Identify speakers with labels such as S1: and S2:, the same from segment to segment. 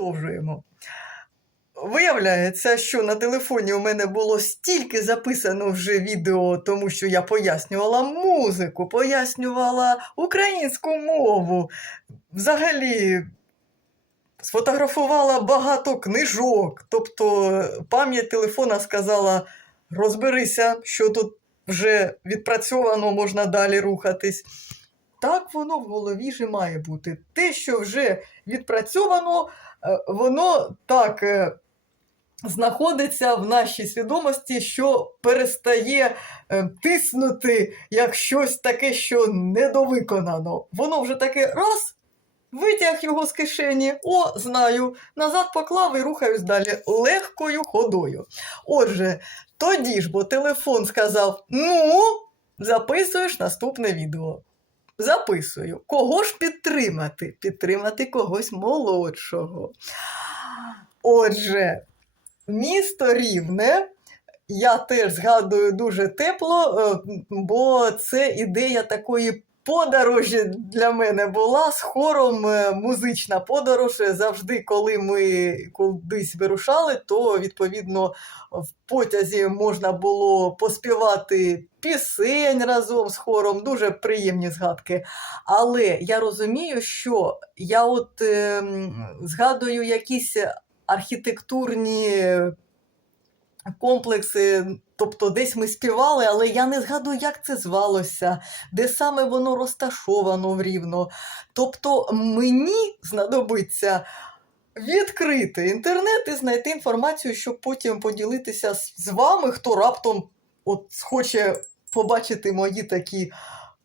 S1: Продовжуємо. Виявляється, що на телефоні у мене було стільки записано вже відео, тому що я пояснювала музику, пояснювала українську мову. Взагалі сфотографувала багато книжок. Тобто пам'ять телефона сказала: розберися, що тут вже відпрацьовано, можна далі рухатись. Так воно в голові ж має бути. Те, що вже відпрацьовано, е, воно так е, знаходиться в нашій свідомості, що перестає е, тиснути як щось таке, що недовиконано. Воно вже таке раз. Витяг його з кишені, о, знаю, назад поклав і рухаюсь далі легкою ходою. Отже, тоді ж, бо телефон сказав: ну, записуєш наступне відео. Записую. Кого ж підтримати? Підтримати когось молодшого. Отже, місто Рівне. Я теж згадую дуже тепло, е, бо це ідея такої подорожі для мене була з хором е, музична подорож. Завжди, коли ми кудись вирушали, то відповідно в потязі можна було поспівати пісень разом з хором. Дуже приємні згадки. Але я розумію, що я от е, згадую якісь архітектурні комплекси. Тобто десь ми співали, але я не згадую, як це звалося, де саме воно розташовано рівно. Тобто мені знадобиться відкрити інтернет і знайти інформацію, щоб потім поділитися з вами, хто раптом от хоче побачити мої такі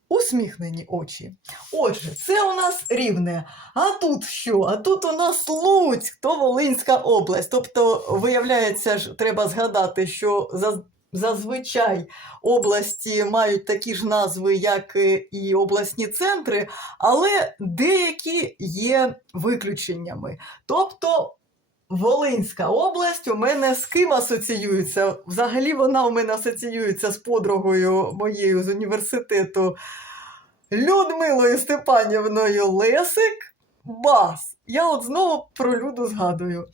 S1: усміхнені очі. Отже, це у нас рівне. А тут що? А тут у нас Луцьк, то Волинська область. Тобто, виявляється, ж, треба згадати, що за- зазвичай області мають такі ж назви, як і обласні центри, але деякі є виключеннями. Тобто. Волинська область у мене з ким асоціюється? Взагалі вона у мене асоціюється з подругою моєю з університету Людмилою Степанівною Лесик. Бас. Я от знову про Люду згадую.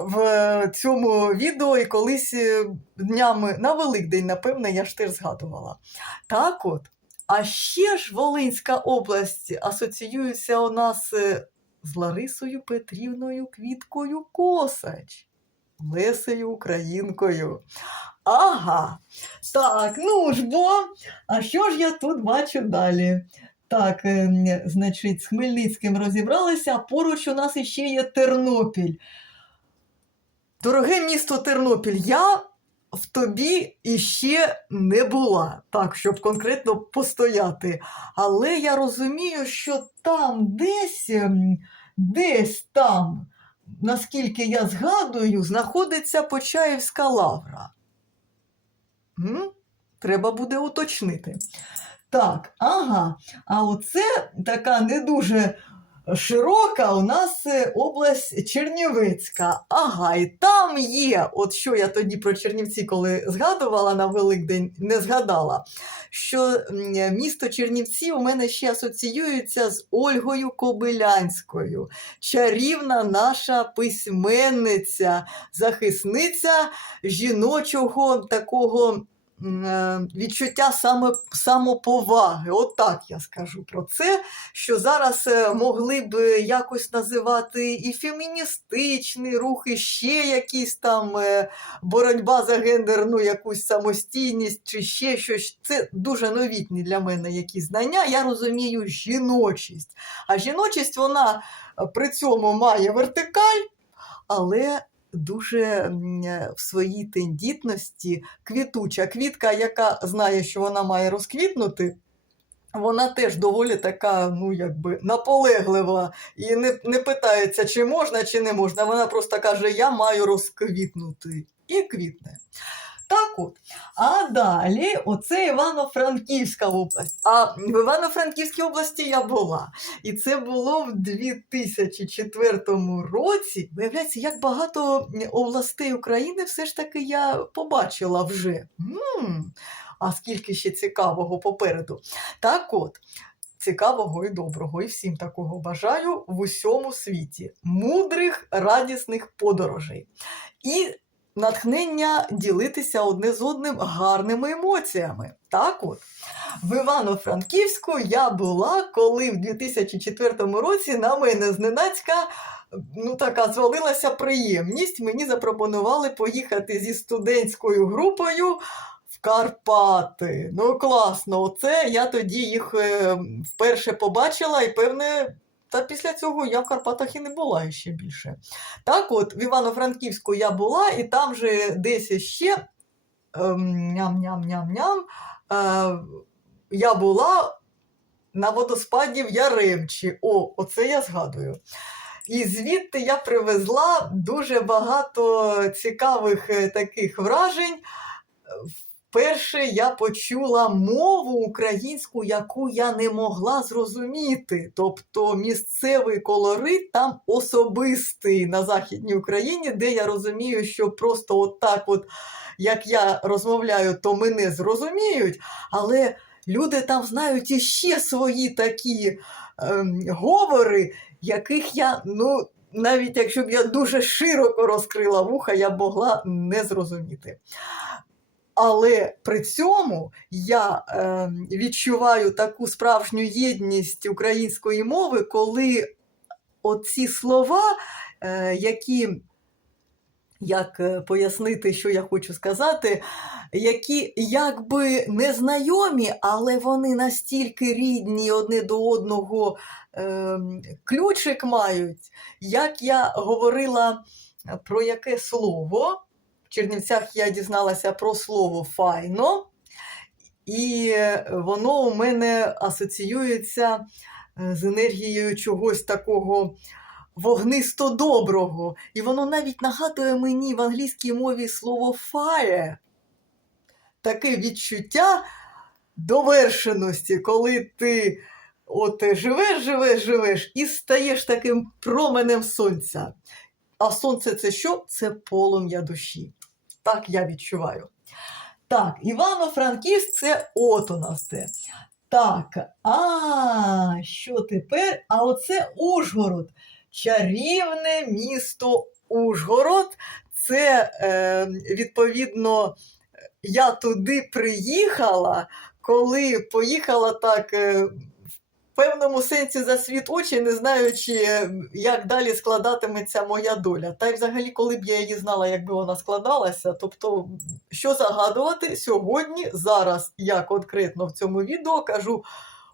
S1: В цьому відео і колись е, днями на Великдень, напевне, я ж теж згадувала. Так от, а ще ж Волинська область асоціюється у нас е, з Ларисою Петрівною Квіткою Косач, Лесею Українкою. Ага. Так, ну ж бо, а що ж я тут бачу далі? Так, е, значить, з Хмельницьким розібралися, а поруч у нас іще є Тернопіль. Дороге місто Тернопіль, я в тобі іще не була, так, щоб конкретно постояти. Але я розумію, що там десь, ем, десь там, наскільки я згадую, знаходиться Почаївська лавра. М? Треба буде уточнити. Так, ага. А оце така не дуже широка у нас е, область Чернівецька. Ага, і там є, от що я тоді про Чернівці, коли згадувала на Великдень, не згадала, що місто Чернівці у мене ще асоціюється з Ольгою Кобилянською, чарівна наша письменниця, захисниця жіночого такого відчуття саме, самоповаги. От я скажу про це, що зараз е, могли б якось називати і феміністичний рух, і ще якісь там е, боротьба за гендерну якусь самостійність, чи ще щось. Це дуже новітні для мене якісь знання. Я розумію жіночість. А жіночість вона е, при цьому має вертикаль, але дуже в своїй тендітності квітуча квітка, яка знає, що вона має розквітнути. Вона теж доволі така, ну якби наполеглива і не, не питається, чи можна, чи не можна. Вона просто каже: Я маю розквітнути. І квітне. Так от. А далі оце Івано-Франківська область. А в Івано-Франківській області я була. І це було в 2004 році. Виявляється, як багато областей України все ж таки я побачила вже. м а скільки ще цікавого попереду. Так от, цікавого і доброго. І всім такого бажаю в усьому світі. Мудрих, радісних подорожей. І натхнення ділитися одне з одним гарними емоціями. Так от. В Івано-Франківську я була, коли в 2004 році на мене зненацька ну, така звалилася приємність. Мені запропонували поїхати зі студентською групою в Карпати. Ну, класно, оце я тоді їх е, вперше побачила і певне. Та після цього я в Карпатах і не була ще більше. Так от, в Івано-Франківську я була, і там же десь ще ем, ням-ням-ням-ням. Е, я була на водоспаді в Яремчі. О, оце я згадую. І звідти я привезла дуже багато цікавих е, таких вражень. Вперше я почула мову українську, яку я не могла зрозуміти. Тобто місцевий колорит там особистий на Західній Україні, де я розумію, що просто от так, от, як я розмовляю, то мене зрозуміють, але люди там знають іще свої такі ем, говори, яких я, ну, навіть якщо б я дуже широко розкрила вуха, я б могла не зрозуміти. Але при цьому я е, відчуваю таку справжню єдність української мови, коли оці слова, е, які, як е, пояснити, що я хочу сказати, які якби незнайомі, але вони настільки рідні одне до одного е, ключик мають, як я говорила про яке слово. Чернівцях я дізналася про слово файно, і воно у мене асоціюється е, з енергією чогось такого вогнисто доброго. І воно навіть нагадує мені в англійській мові слово fire. Таке відчуття довершеності, коли ти от живеш, живеш, живеш і стаєш таким променем сонця. А сонце це що? Це полум'я душі. Так я відчуваю. Так, Івано-Франківськ це от у нас це. Так, а що тепер? А оце Ужгород. Чарівне місто Ужгород. Це, е, відповідно, я туди приїхала, коли поїхала так. Е, певному сенсі за світ очі, не знаючи, як далі складатиметься моя доля. Та й взагалі, коли б я її знала, якби вона складалася. Тобто, що загадувати сьогодні, зараз я конкретно в цьому відео кажу: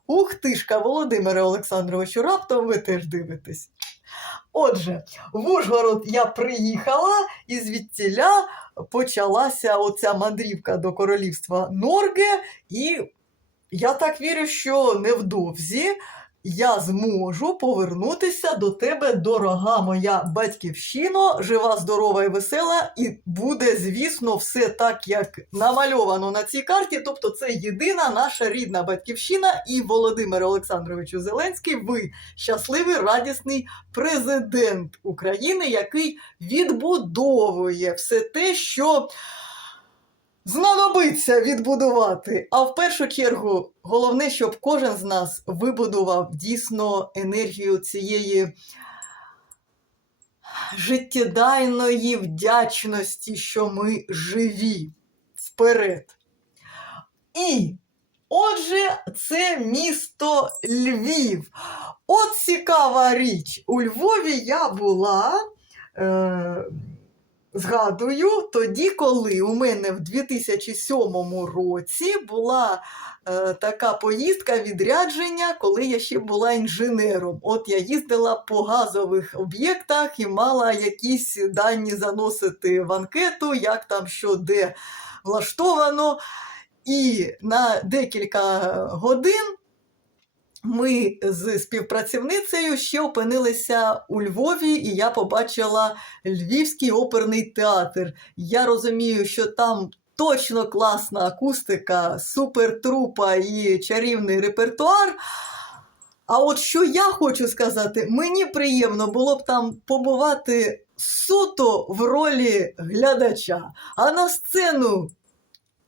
S1: ух тишка, Володимире Олександровичу, раптом ви теж дивитесь. Отже, в Ужгород я приїхала і звідтіля почалася оця мандрівка до королівства Норге, і я так вірю, що невдовзі я зможу повернутися до тебе, дорога моя батьківщино, жива, здорова і весела, і буде, звісно, все так, як намальовано на цій карті. Тобто, це єдина наша рідна батьківщина і Володимир Олександровичу Зеленський. Ви щасливий, радісний президент України, який відбудовує все те, що знадобиться відбудувати. А в першу чергу, головне, щоб кожен з нас вибудував дійсно енергію цієї життєдайної вдячності, що ми живі вперед. І отже, це місто Львів. От цікава річ. У Львові я була. Е- Згадую, тоді, коли у мене в 2007 році була е, така поїздка відрядження, коли я ще була інженером. От я їздила по газових об'єктах і мала якісь дані заносити в анкету, як там що де влаштовано. І на декілька годин ми з співпрацівницею ще опинилися у Львові, і я побачила Львівський оперний театр. Я розумію, що там точно класна акустика, супертрупа і чарівний репертуар. А от що я хочу сказати, мені приємно було б там побувати суто в ролі глядача, а на сцену.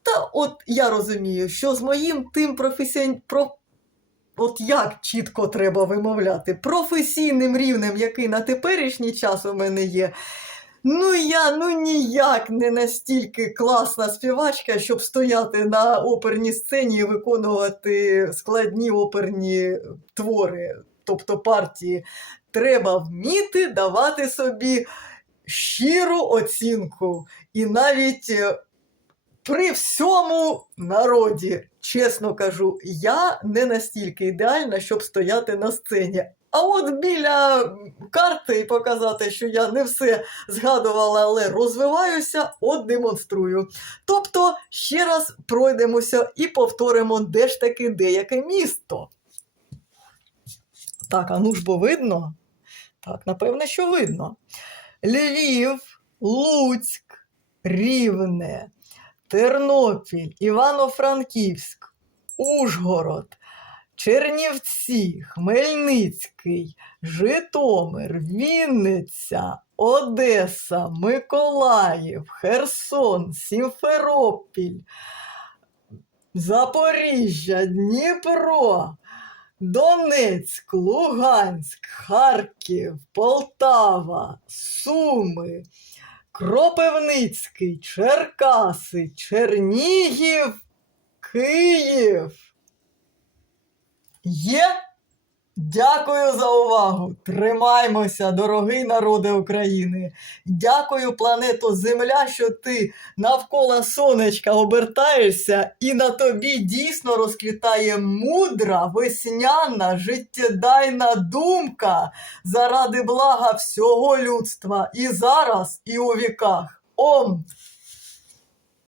S1: Та от я розумію, що з моїм тим професіон... от як чітко треба вимовляти, професійним рівнем, який на теперішній час у мене є. Ну, я ну ніяк не настільки класна співачка, щоб стояти на оперній сцені і виконувати складні оперні твори, тобто партії. Треба вміти давати собі щиру оцінку. І навіть е, при всьому народі, чесно кажу, я не настільки ідеальна, щоб стояти на сцені. А от біля карти і показати, що я не все згадувала, але розвиваюся, от демонструю. Тобто, ще раз пройдемося і повторимо, де ж таки деяке місто. Так, а ну ж бо видно? Так, напевне, що видно. Львів, Луцьк, Рівне, Тернопіль, Івано-Франківськ, Ужгород, Чернівці, Хмельницький, Житомир, Вінниця, Одеса, Миколаїв, Херсон, Сімферопіль, Запоріжжя, Дніпро, Донецьк, Луганськ, Харків, Полтава, Суми, Кропивницький, Черкаси, Чернігів, Київ. Є? Дякую за увагу. Тримаймося, дорогий народи України. Дякую, плането Земля, що ти навколо сонечка обертаєшся, і на тобі дійсно розквітає мудра, весняна, життєдайна думка заради блага всього людства і зараз, і у віках. Ом!